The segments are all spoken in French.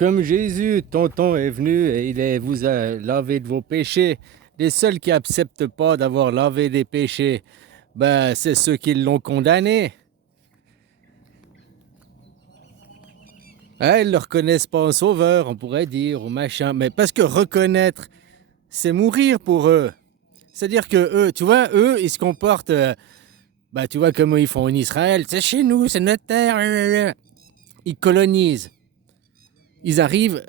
Comme Jésus, tonton est venu et vous a lavé de vos péchés. Les seuls qui acceptent pas d'avoir lavé des péchés, ben, c'est ceux qui l'ont condamné. Ils ne le reconnaissent pas en sauveur, on pourrait dire, ou machin. Mais parce que reconnaître, c'est mourir pour eux. C'est-à-dire que eux, tu vois, eux, ils se comportent, tu vois comment ils font en Israël. C'est chez nous, c'est notre terre. Ils colonisent. Ils arrivent.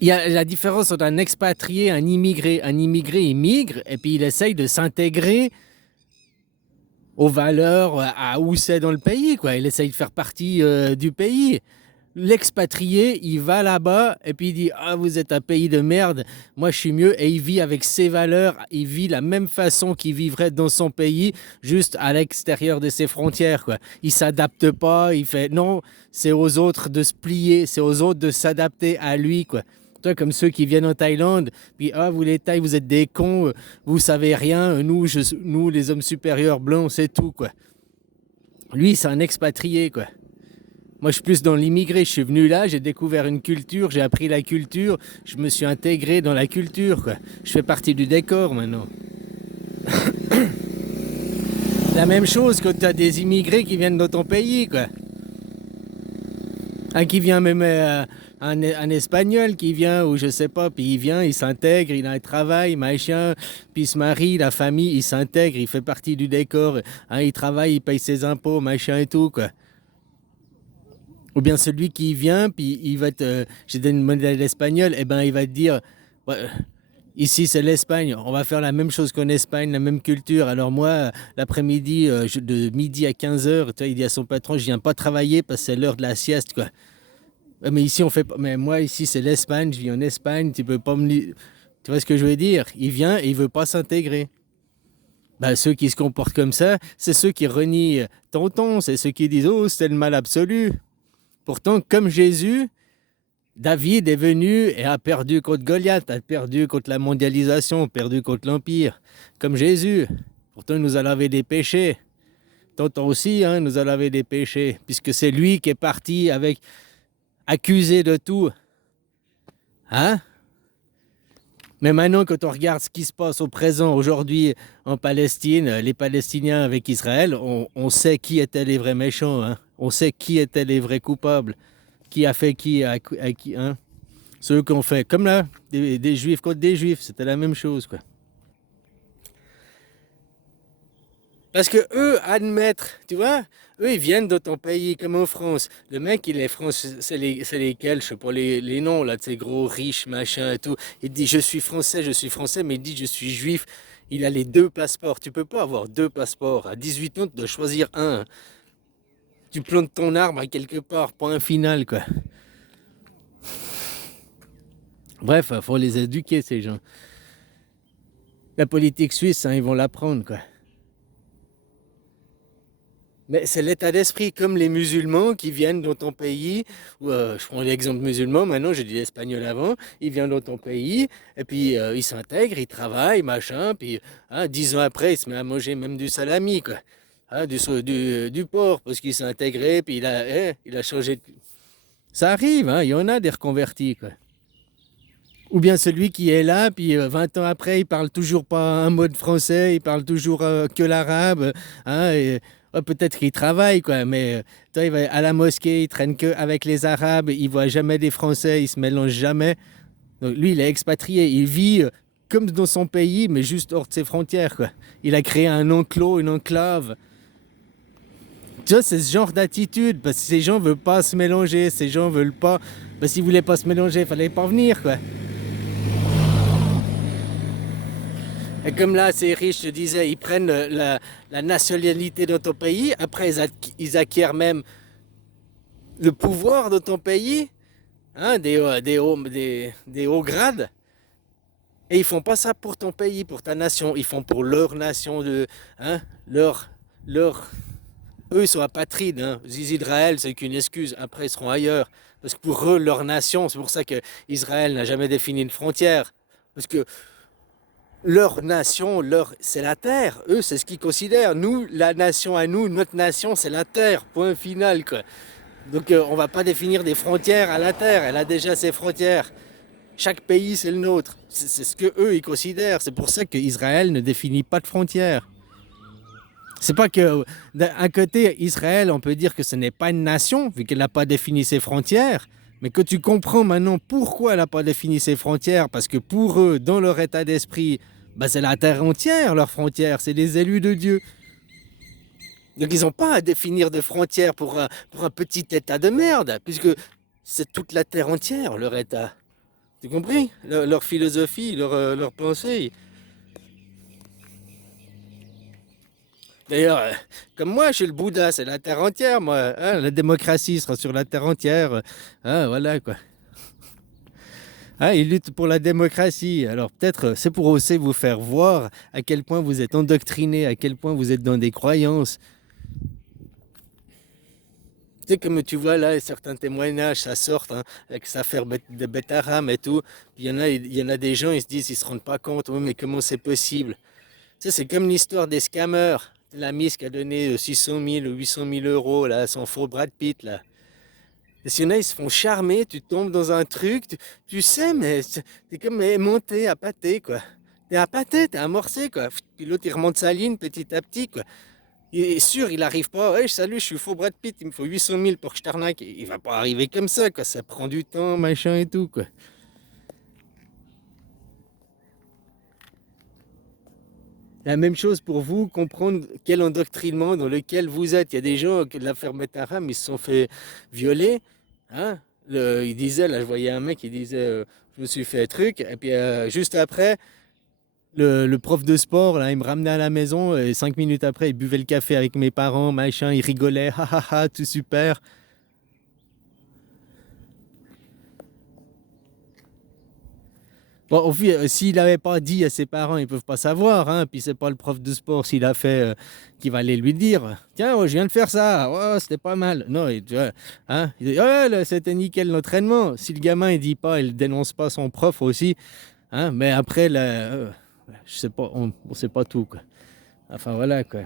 Il y a la différence entre un expatrié et un immigré. Un immigré, il migre et puis il essaye de s'intégrer aux valeurs, à où c'est dans le pays, quoi. Il essaye de faire partie du pays. L'expatrié, il va là-bas et puis il dit ah, vous êtes un pays de merde, moi je suis mieux. Et il vit avec ses valeurs, il vit la même façon qu'il vivrait dans son pays, juste à l'extérieur de ses frontières, quoi. Il s'adapte pas, il fait non, c'est aux autres de se plier, c'est aux autres de s'adapter à lui, quoi. Toi, comme ceux qui viennent en Thaïlande, puis ah, vous les Thaïs, vous êtes des cons, vous savez rien, nous les hommes supérieurs blancs, c'est tout, quoi. Lui, c'est un expatrié, quoi. Moi, je suis plus dans l'immigré. Je suis venu là, j'ai découvert une culture, j'ai appris la culture, je me suis intégré dans la culture, quoi. Je fais partie du décor maintenant. La même chose quand tu as des immigrés qui viennent dans ton pays, quoi. Un qui vient même, un Espagnol qui vient, ou je sais pas, puis il vient, il s'intègre, il a un travail, machin, puis il se marie, la famille, il s'intègre, il fait partie du décor, hein, il travaille, il paye ses impôts, machin et tout, quoi. Ou bien celui qui vient, puis il va te. J'ai donné une modèle espagnol, et ben il va te dire ouais, ici c'est l'Espagne, on va faire la même chose qu'en Espagne, la même culture. Alors moi, l'après-midi, de midi à 15h, il dit à son patron je viens pas travailler parce que c'est l'heure de la sieste, quoi. Mais ici on fait pas. Mais moi ici c'est l'Espagne, je vis en Espagne, tu peux pas me. Tu vois ce que je veux dire? Il vient et il veut pas s'intégrer. Ben, ceux qui se comportent comme ça, c'est ceux qui renient tonton, c'est ceux qui disent oh c'est le mal absolu. Pourtant, comme Jésus, David est venu et a perdu contre Goliath, a perdu contre la mondialisation, perdu contre l'Empire. Comme Jésus. Pourtant, il nous a lavé des péchés. Tonton aussi, hein, nous a lavé des péchés, puisque c'est lui qui est parti avec accusé de tout. Hein? Mais maintenant, quand on regarde ce qui se passe au présent, aujourd'hui, en Palestine, les Palestiniens avec Israël, on sait qui étaient les vrais méchants. Hein? On sait qui étaient les vrais coupables. Qui a fait qui à qui, hein? Ceux qui ont fait, comme là, des juifs contre des juifs, c'était la même chose, quoi. Parce que eux, admettre, tu vois, eux, ils viennent de ton pays, comme en France. Le mec, il est français, c'est lesquels, je sais pas, les noms, là, de ces gros riches, machin et tout. Il dit, je suis français, mais il dit, je suis juif. Il a les deux passeports. Tu peux pas avoir deux passeports. À 18 ans, tu dois choisir un. Tu plantes ton arbre à quelque part, point final, quoi. Bref, il faut les éduquer, ces gens. La politique suisse, hein, ils vont l'apprendre, quoi. Mais c'est l'état d'esprit, comme les musulmans qui viennent dans ton pays. Je prends l'exemple musulman, maintenant j'ai dit espagnol avant. Il vient dans ton pays, et puis il s'intègre, il travaille, machin, puis hein, 10 ans après, il se met à manger même du salami, quoi. Hein, du porc, parce qu'il s'est intégré, puis il a changé. Ça arrive, hein, il y en a des reconvertis, quoi. Ou bien celui qui est là, puis 20 ans après, il parle toujours pas un mot de français, il parle toujours que l'arabe. Hein, peut-être qu'il travaille, quoi, mais toi, il va à la mosquée, il traîne que avec les arabes, il voit jamais des français, il se mélange jamais. Donc lui, il est expatrié, il vit comme dans son pays, mais juste hors de ses frontières, quoi. Il a créé un enclos, une enclave. Tu vois, c'est ce genre d'attitude, parce que ces gens veulent pas se mélanger, ces gens veulent pas. Ben, s'ils voulaient pas se mélanger, il fallait pas venir, quoi. Et comme là, ces riches, je disais, ils prennent la nationalité de ton pays, après ils acquièrent même le pouvoir de ton pays, hein, des hauts grades, et ils font pas ça pour ton pays, pour ta nation, ils font pour leur nation, hein, leur, eux ils sont apatrides, hein. Israël c'est qu'une excuse, après ils seront ailleurs, parce que pour eux, leur nation, c'est pour ça que Israël n'a jamais défini une frontière, parce que leur nation, c'est la terre. Eux, c'est ce qu'ils considèrent. Nous, la nation à nous, notre nation, c'est la terre. Point final, quoi. Donc on ne va pas définir des frontières à la Terre, elle a déjà ses frontières. Chaque pays, c'est le nôtre. C'est ce que eux ils considèrent. C'est pour ça qu'Israël ne définit pas de frontières. C'est pas que d'un côté, Israël, on peut dire que ce n'est pas une nation, vu qu'elle n'a pas défini ses frontières, mais que tu comprends maintenant pourquoi elle n'a pas défini ses frontières, parce que pour eux, dans leur état d'esprit, bah, c'est la terre entière, leurs frontières, c'est les élus de Dieu. Donc ils n'ont pas à définir de frontières pour un petit état de merde, puisque c'est toute la terre entière, leur état. Tu compris? Leur philosophie, leur pensée. D'ailleurs, comme moi, je suis le Bouddha, c'est la terre entière, moi. Hein, la démocratie sera sur la terre entière. Hein, voilà quoi. Hein, ils luttent pour la démocratie. Alors peut-être c'est pour aussi vous faire voir à quel point vous êtes endoctriné, à quel point vous êtes dans des croyances. Tu sais, comme tu vois là, certains témoignages, ça sort, hein, avec cette affaire de Betaram et tout. Il y en a des gens, ils se disent, ils se rendent pas compte, oui, mais comment c'est possible? Tu sais, c'est comme l'histoire des scammers. La Miss qui a donné 600 000 ou 800 000 euros là, à son faux Brad Pitt là. Et s'il y en a, ils se font charmer, tu tombes dans un truc, tu sais, mais t'es comme monté, appâté, quoi. T'es appâté, t'es amorcé, quoi. Puis l'autre, il remonte sa ligne petit à petit, quoi. Il est sûr, il n'arrive pas. Hey, salut, je suis faux Brad Pitt, il me faut 800 000 pour que je t'arnaque. Il va pas arriver comme ça, quoi. Ça prend du temps, machin et tout, quoi. La même chose pour vous, comprendre quel endoctrinement dans lequel vous êtes. Il y a des gens, que l'affaire Betaram, ils se sont fait violer. Hein? Il disait, là, je voyais un mec, il disait, je me suis fait truc. Et puis, juste après, le prof de sport, là, il me ramenait à la maison. Et 5 minutes après, il buvait le café avec mes parents, machin, il rigolait, ha ha ha, tout super. Bon, s'il n'avait pas dit à ses parents, ils peuvent pas savoir, hein. Puis c'est pas le prof de sport s'il a fait qui va aller lui dire, tiens, oh, je viens de faire ça, oh, c'était pas mal. Non, tu vois, hein, il dit, ouais, là, c'était nickel l'entraînement. Si le gamin il dit pas, il dénonce pas son prof aussi, hein. Mais après, là, je sais pas, on sait pas tout, quoi. Enfin voilà, quoi.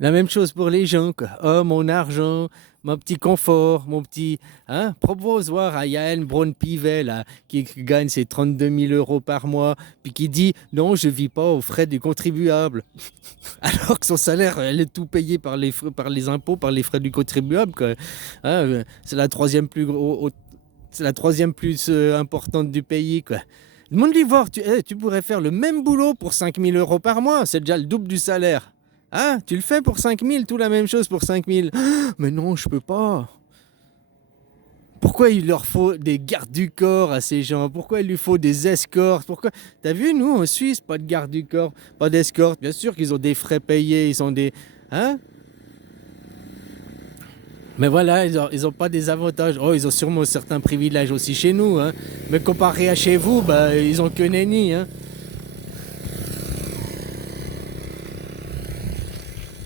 La même chose pour les gens, quoi. Oh, mon argent, mon petit confort, mon petit. Hein? Propose voir à Yael Braun-Pivet, là, qui gagne ses 32 000 euros par mois, puis qui dit non, je vis pas aux frais du contribuable. Alors que son salaire, elle est tout payé par les impôts, par les frais du contribuable, quoi. Hein, c'est la troisième plus c'est la troisième plus importante du pays, quoi. Demande-lui voir, tu pourrais faire le même boulot pour 5 000 euros par mois, c'est déjà le double du salaire. Ah, tu le fais pour 5 000, tout la même chose pour 5 000. Mais non, je peux pas. Pourquoi il leur faut des gardes du corps à ces gens? Pourquoi il lui faut des escortes? Pourquoi? T'as vu, nous, en Suisse, pas de garde du corps, pas d'escorte. Bien sûr qu'ils ont des frais payés, ils ont des... Hein? Mais voilà, ils ont pas des avantages. Oh, ils ont sûrement certains privilèges aussi chez nous, hein. Mais comparé à chez vous, bah, ils ont que nenni, hein.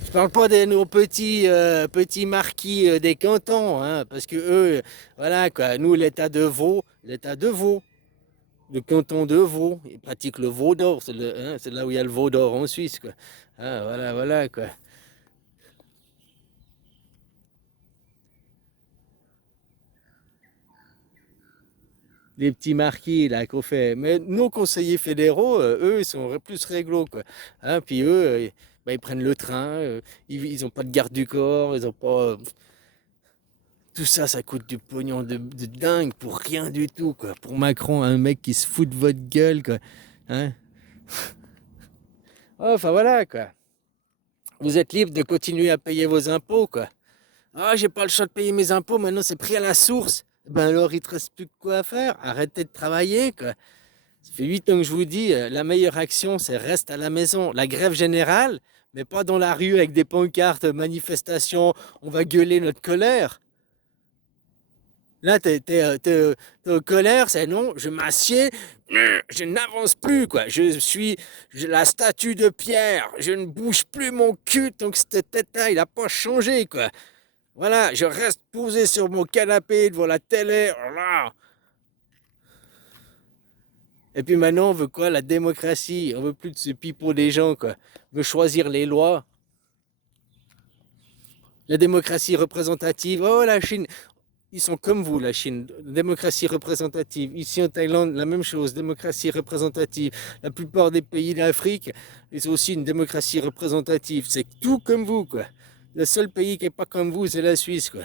Je parle pas de nos petits marquis des cantons, hein, parce que eux, voilà quoi, nous l'État de Vaud, le canton de Vaud, ils pratiquent le veau d'or, c'est là où il y a le veau d'or en Suisse, quoi. Ah, voilà, voilà, quoi. Les petits marquis là qu'on fait. Mais nos conseillers fédéraux, eux, ils sont plus réglo, quoi. Hein, puis eux, bah, ils prennent le train, ils ont pas de garde du corps, ils ont pas. Tout ça, ça coûte du pognon de dingue pour rien du tout, quoi. Pour Macron, un mec qui se fout de votre gueule, quoi. Hein? Oh, enfin voilà, quoi. Vous êtes libre de continuer à payer vos impôts, quoi. Ah, j'ai pas le choix de payer mes impôts, maintenant c'est pris à la source. Ben alors, il te reste plus que quoi à faire. Arrêtez de travailler, quoi. Ça fait 8 ans que je vous dis, la meilleure action, c'est reste à la maison. La grève générale, mais pas dans la rue avec des pancartes, manifestations, on va gueuler notre colère. Là, t'es en colère, c'est non, je m'assieds, je n'avance plus, quoi. Je suis la statue de pierre, je ne bouge plus mon cul tant que cet état, il n'a pas changé, quoi. Voilà, je reste posé sur mon canapé devant la télé, voilà. Et puis maintenant, on veut quoi? La démocratie. On veut plus de ce pipeau des gens, quoi. On veut choisir les lois. La démocratie représentative, oh la Chine, ils sont comme vous, la Chine, démocratie représentative. Ici en Thaïlande, la même chose, démocratie représentative. La plupart des pays d'Afrique, ils ont aussi une démocratie représentative. C'est tout comme vous, quoi. Le seul pays qui n'est pas comme vous, c'est la Suisse, quoi.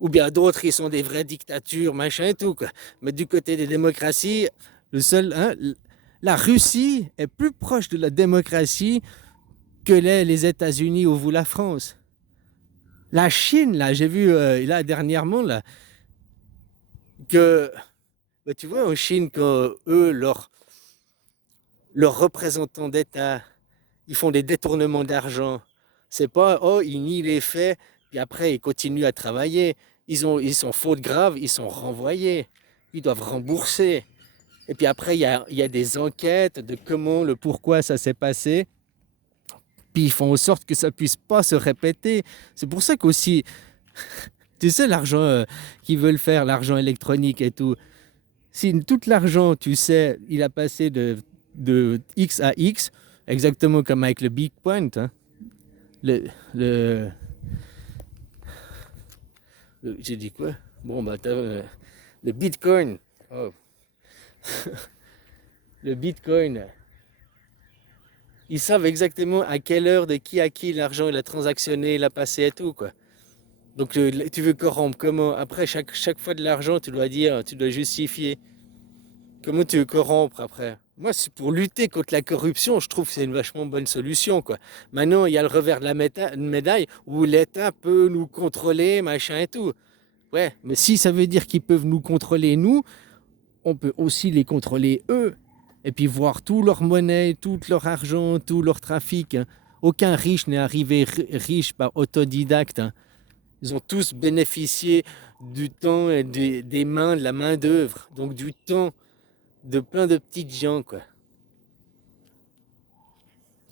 Ou bien d'autres, ils sont des vraies dictatures, machin et tout, quoi. Mais du côté des démocraties, le seul, hein, la Russie est plus proche de la démocratie que les États-Unis ou vous, la France. La Chine, là, j'ai vu là dernièrement là, que, bah, tu vois, en Chine, quand eux, leurs représentants d'État, ils font des détournements d'argent. C'est pas, oh, ils nient les faits, puis après, ils continuent à travailler. Ils sont faute grave, ils sont renvoyés. Ils doivent rembourser. Et puis après, il y a des enquêtes de comment, le pourquoi ça s'est passé. Puis ils font en sorte que ça puisse pas se répéter. C'est pour ça qu'aussi, tu sais, l'argent qu'ils veulent faire, l'argent électronique et tout, si tout l'argent, tu sais, il a passé de X à X, exactement comme avec le Bitcoin, hein, le, le, j'ai dit quoi? Bon, bah, le Bitcoin, oh, le Bitcoin, ils savent exactement à quelle heure, de qui à qui l'argent il a transactionné, il a passé et tout, quoi. Donc, tu veux corrompre comment? Après, chaque fois de l'argent, tu dois dire, tu dois justifier. Comment tu veux corrompre après? Moi, c'est pour lutter contre la corruption, je trouve que c'est une vachement bonne solution, quoi. Maintenant, il y a le revers de la médaille où l'État peut nous contrôler, machin et tout. Ouais, mais si ça veut dire qu'ils peuvent nous contrôler, nous, on peut aussi les contrôler eux. Et puis voir toute leur monnaie, tout leur argent, tout leur trafic, hein. Aucun riche n'est arrivé riche par autodidacte, hein. Ils ont tous bénéficié du temps et des mains, de la main-d'œuvre. Donc du temps de plein de petites gens, quoi.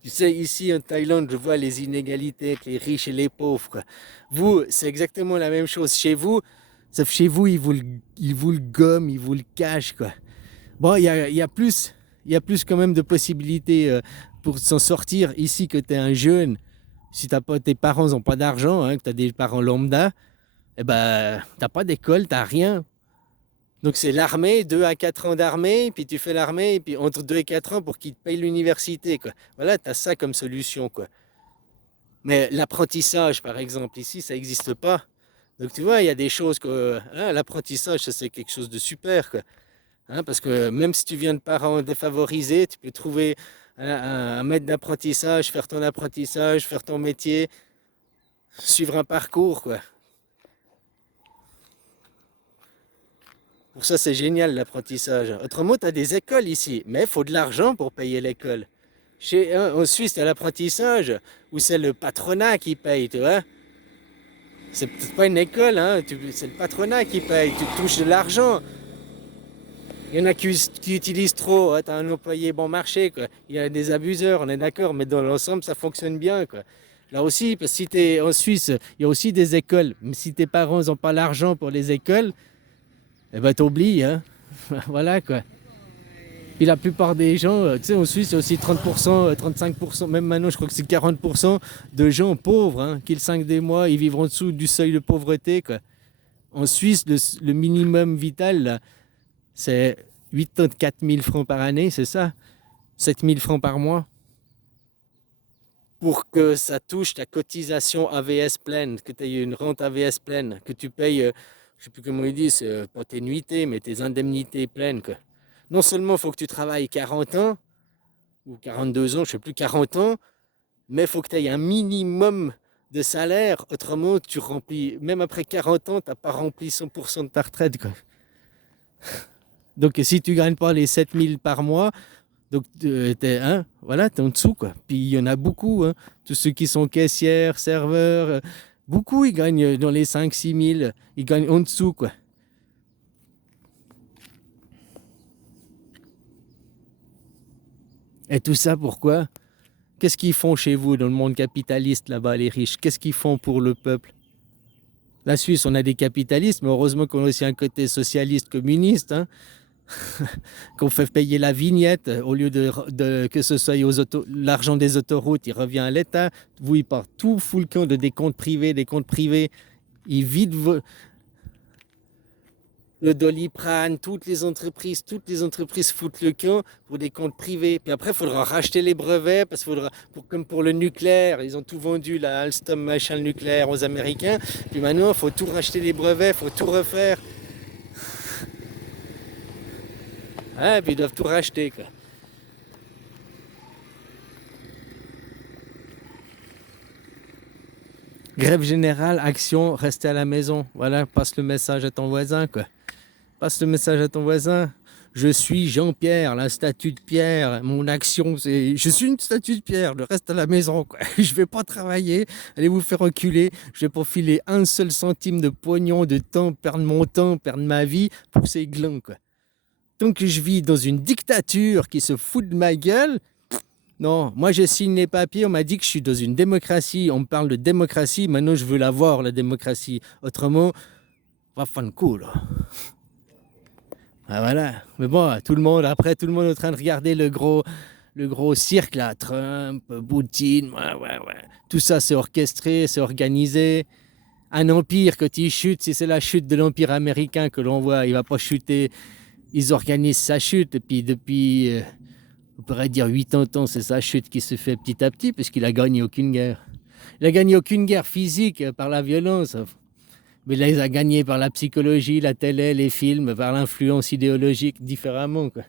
Tu sais, ici en Thaïlande, je vois les inégalités entre les riches et les pauvres, quoi. Vous, c'est exactement la même chose. Chez vous, sauf chez vous, ils vous le gomment, ils vous le cachent, quoi. Bon, il y a plus quand même de possibilités pour s'en sortir ici que tu es un jeune. Si t'as pas, tes parents n'ont pas d'argent, hein, que tu as des parents lambda, eh ben, t'as pas d'école, t'as rien. Donc c'est l'armée, 2 à 4 ans d'armée, puis tu fais l'armée, et puis entre 2 et 4 ans pour qu'ils te payent l'université, quoi. Voilà, tu as ça comme solution, quoi. Mais l'apprentissage, par exemple, ici, ça n'existe pas. Donc tu vois, il y a des choses que hein, l'apprentissage, ça c'est quelque chose de super, quoi. Hein, parce que même si tu viens de parents défavorisés, tu peux trouver un maître d'apprentissage, faire ton apprentissage, faire ton métier, suivre un parcours, quoi. Pour ça, c'est génial l'apprentissage. Autrement, tu as des écoles ici, mais il faut de l'argent pour payer l'école. En Suisse, tu as l'apprentissage où c'est le patronat qui paye, tu vois. C'est peut-être pas une école, hein, c'est le patronat qui paye, tu touches de l'argent. Il y en a qui utilisent trop, tu as un employé bon marché, quoi. Il y a des abuseurs, on est d'accord, mais dans l'ensemble, ça fonctionne bien, quoi. Là aussi, parce que si tu es en Suisse, il y a aussi des écoles, mais si tes parents n'ont pas l'argent pour les écoles, eh ben t'oublies, hein. Voilà, quoi. Puis la plupart des gens, tu sais, en Suisse, il y a aussi 30%, 35%, même maintenant, je crois que c'est 40% de gens pauvres, hein, qui le 5 des mois, ils vivent en dessous du seuil de pauvreté, quoi. En Suisse, le minimum vital, là, c'est 84 000 francs par année, c'est ça? 7 000 francs par mois pour que ça touche ta cotisation AVS pleine, que tu aies une rente AVS pleine, que tu payes, je ne sais plus comment ils disent, pas tes nuitées, mais tes indemnités pleines, quoi. Non seulement il faut que tu travailles 40 ans, ou 42 ans, je ne sais plus, 40 ans, mais il faut que tu aies un minimum de salaire, autrement tu remplis, même après 40 ans, tu n'as pas rempli 100% de ta retraite, quoi. Donc si tu ne gagnes pas les 7 000 par mois, donc hein, voilà, t'es en dessous, quoi. Puis il y en a beaucoup, hein, tous ceux qui sont caissières, serveurs, beaucoup ils gagnent dans les 5 000 à 6 000, ils gagnent en dessous, quoi. Et tout ça pourquoi? Qu'est-ce qu'ils font chez vous dans le monde capitaliste là-bas, les riches? Qu'est-ce qu'ils font pour le peuple? La Suisse, on a des capitalistes, mais heureusement qu'on a aussi un côté socialiste, communiste, hein. qu'on fait payer la vignette au lieu que ce soit l'argent des autoroutes, il revient à l'État. Vous, il part tout full le camp de des comptes privés. Il vide le Doliprane, toutes les entreprises foutent le camp pour des comptes privés. Puis après, il faudra racheter les brevets, parce qu'il faudra, comme pour le nucléaire, ils ont tout vendu, la Alstom machin, le nucléaire aux Américains. Puis maintenant, il faut tout racheter les brevets, il faut tout refaire. Ah, puis ils doivent tout racheter, quoi. Grève générale, action, rester à la maison. Voilà, passe le message à ton voisin, quoi. Passe le message à ton voisin. Je suis Jean-Pierre, la statue de pierre. Mon action, c'est... Je suis une statue de pierre, je reste à la maison, quoi. Je vais pas travailler, allez vous faire reculer. Je vais pas filer un seul centime de pognon, de temps, perdre ma vie pour ces glands, quoi. Tant que je vis dans une dictature qui se fout de ma gueule, non, moi je signe les papiers, on m'a dit que je suis dans une démocratie, on me parle de démocratie, maintenant je veux la voir, la démocratie. Autrement, va faire le coup, là. Ah, voilà. Mais bon, tout le monde est en train de regarder le gros cirque, là. Trump, Poutine, ouais. Tout ça, c'est orchestré, c'est organisé. Un empire, quand il chute, si c'est la chute de l'empire américain que l'on voit, il va pas chuter. Ils organisent sa chute, et puis depuis, on pourrait dire 80 ans, c'est sa chute qui se fait petit à petit, puisqu'il a gagné aucune guerre. Il a gagné aucune guerre physique par la violence. Mais là, il a gagné par la psychologie, la télé, les films, par l'influence idéologique différemment, quoi.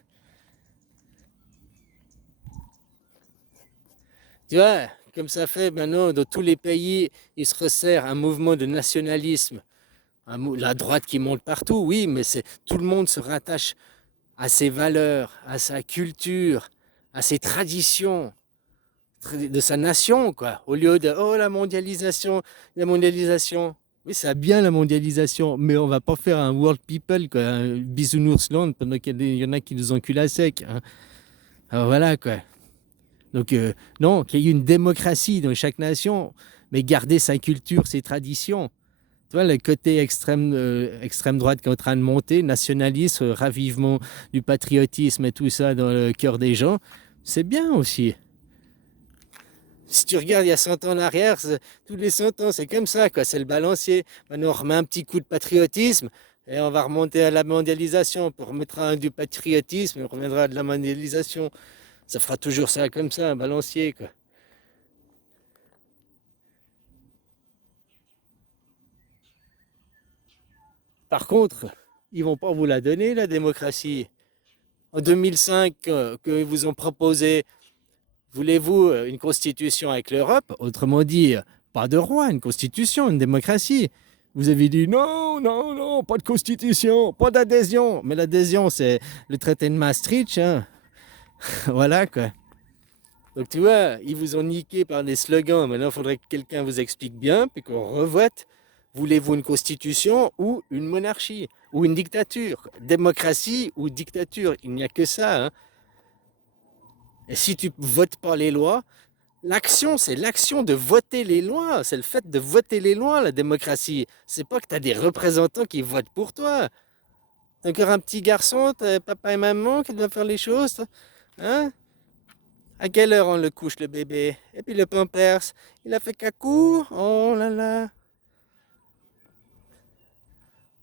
Tu vois, comme ça fait maintenant, dans tous les pays, il se resserre un mouvement de nationalisme. La droite qui monte partout, oui, mais tout le monde se rattache à ses valeurs, à sa culture, à ses traditions de sa nation, quoi. Au lieu de, oh, la mondialisation. Oui, c'est bien la mondialisation, mais on va pas faire un world people, quoi, un bisounoursland pendant qu'il y en a qui nous enculent à sec, hein. Alors voilà, quoi. Donc, non, qu'il y ait une démocratie dans chaque nation, mais garder sa culture, ses traditions. Tu vois, le côté extrême droite qui est en train de monter, nationalisme, ravivement du patriotisme et tout ça dans le cœur des gens, c'est bien aussi. Si tu regardes il y a 100 ans en arrière, tous les 100 ans, c'est comme ça, quoi. C'est le balancier. Maintenant, on remet un petit coup de patriotisme et on va remonter à la mondialisation. Pour remettre du patriotisme, on reviendra à de la mondialisation. Ça fera toujours ça comme ça, un balancier, quoi. Par contre, ils vont pas vous la donner, la démocratie. En 2005, que vous ont proposé, voulez-vous une constitution avec l'Europe? Autrement dit, pas de roi, une constitution, une démocratie. Vous avez dit non, pas de constitution, pas d'adhésion. Mais l'adhésion, c'est le traité de Maastricht, hein. Voilà, quoi. Donc tu vois, ils vous ont niqué par des slogans. Maintenant, il faudrait que quelqu'un vous explique bien, puis qu'on revote. Voulez-vous une constitution ou une monarchie ou une dictature? Démocratie ou dictature, il n'y a que ça, hein. Et si tu votes pas les lois, l'action, c'est l'action de voter les lois. C'est le fait de voter les lois, la démocratie. C'est pas que tu as des représentants qui votent pour toi. T'as encore un petit garçon, t'as papa et maman qui doivent faire les choses, toi. Hein? À quelle heure on le couche, le bébé? Et puis le pampers, il a fait cacou? Oh là là.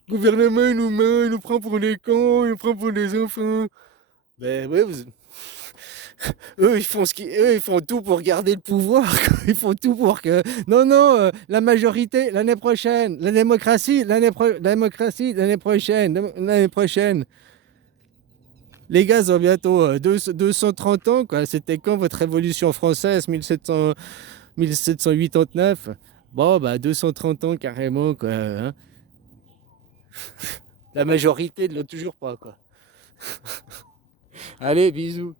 Le gouvernement, il nous ment, il nous prend pour des cons, il nous prend pour des enfants. Ben oui, eux, ils font tout pour garder le pouvoir, quoi. Ils font tout pour que. Non, la majorité l'année prochaine, la démocratie l'année prochaine. Les gars ont bientôt 230 ans, quoi. C'était quand votre révolution française, 1789? Bon, bah 230 ans carrément, quoi, hein. La majorité ne l'a toujours pas, quoi. Allez, bisous.